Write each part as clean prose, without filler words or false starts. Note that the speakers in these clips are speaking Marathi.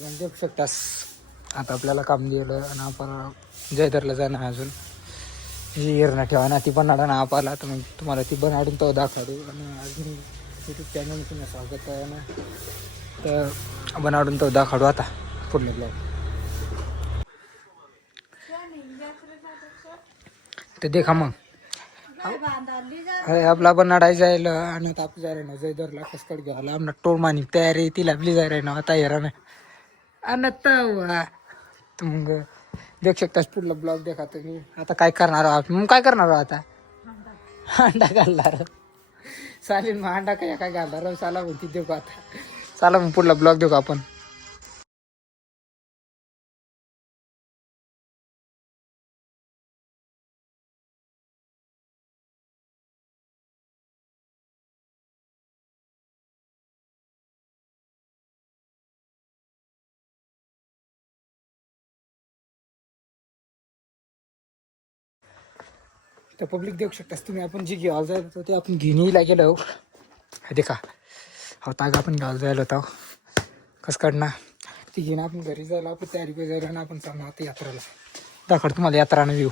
तुम्ही देऊ शकतास. आता आपल्याला काम गेलं आणि आपण जयदरला जाणं अजून जी एरणा ठेवा ना ती बनाडा ना आपाला. तर मग तुम्हाला ती बनाडून तो दाखवू आणि अजून यूट्यूब चॅनल तुम्ही स्वागत आहे ना. तर बनाडून तो दाखवू आता पुढले ब्लॉग. ते देखा मग आपला बनाडा जायला आणि आता आपलं जायला ना जयदरला कसकड घ्यायला आमना टोळमानी तयारी तिला आपली जायला ना आता येरा ना आणि तर मग देऊ शकतास पुढला ब्लॉग देखा तुम्ही. आता काय करणार आहोत मग काय करणार आहोत आता अंडा घालणार चालेल मग अंडा काय घालणार चाला मग ती देऊ आता. चला मग पुढला ब्लॉग देऊ आपण. तर पब्लिक देऊ शकतास तुम्ही. आपण जी घ्यायला जायला होतो ते आपण घेणीला गेलो. हे देखा हो तागा आपण घ्यायला जायला होता कसं काढणार ती घेणं आपण घरी जायला आपण तयारी करू जायला ना आपण चालणार आता यात्राला. दाखवतो तुम्हाला यात्रानं व्ह्यू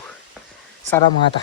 सारा मग आता.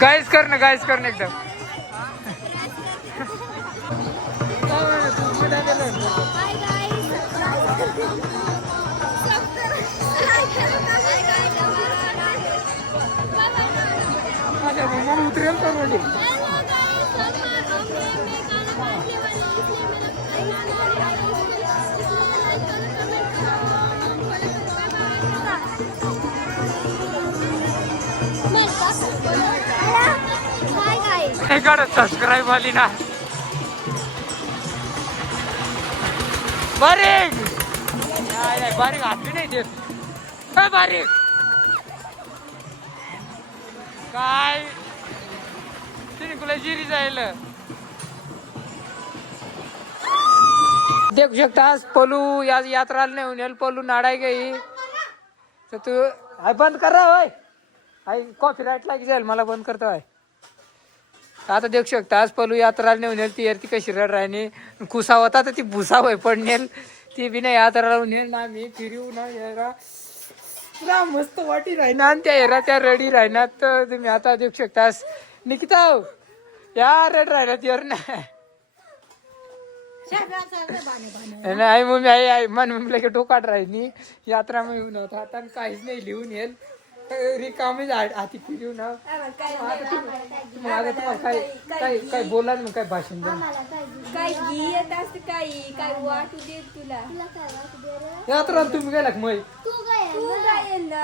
गाईस कर एकदम उतरेल तर सबस्क्राईब आली ना बारीक बारीक हातली नाही देत काय बारीक काय तिने तुला जिरी जाईल देऊ शकतास. पलू या यात्राला नाही होईल पलू नाडाय गई तर तू हाय बंद कर रहा होय हाय कॉफी राईट लागी जाईल मला बंद करतो आहे. आता देऊ शकता आज पलू यात्राला नेऊन येईल ती ती कशी रड राहिली खुसा होता तर ती भुसा होय पडणेल ती बी नाही यात्राला नेल ना मी फिरू ना येरा तुला मस्त वाटी राहिना आणि त्या येरा रडी राहिना. तर तुम्ही आता देऊ शकतास निकिता या रड राहिला ती ना नाही मग आई मन मम्मीला की टोकाट राहिली यात्रा मग येऊन होता आता काहीच नाही लिहून येईल रिकामी हाती फिरू ना. काय काय काय बोला मग काय भाषण काय येत असत काय वाटू दे तुला यात्रा तुम्ही गेला मग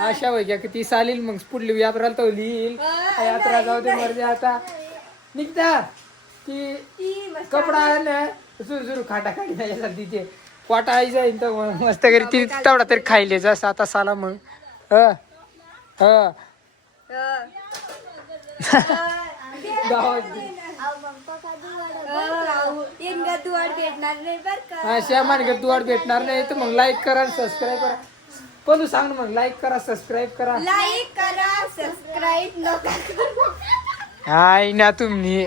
अशा वय की ती चालेल मग पुढली यात्राला तो लिहिल यात्रा जाऊ दे मर्जी आता निघता ती कपडा आहे ना सुरू खाटा खाली नाही तिथे वाटा आई जाईल तर मस्त करी ती तेवढा तरी खायले जसं आता साला मग श्यामान का दुवाड भेटणार नाही तर मग लाईक करा सबस्क्राईब करा. पण सांग मग लाईक करा सबस्क्राईब करा सबस्क्राईब हाय ना तुम्ही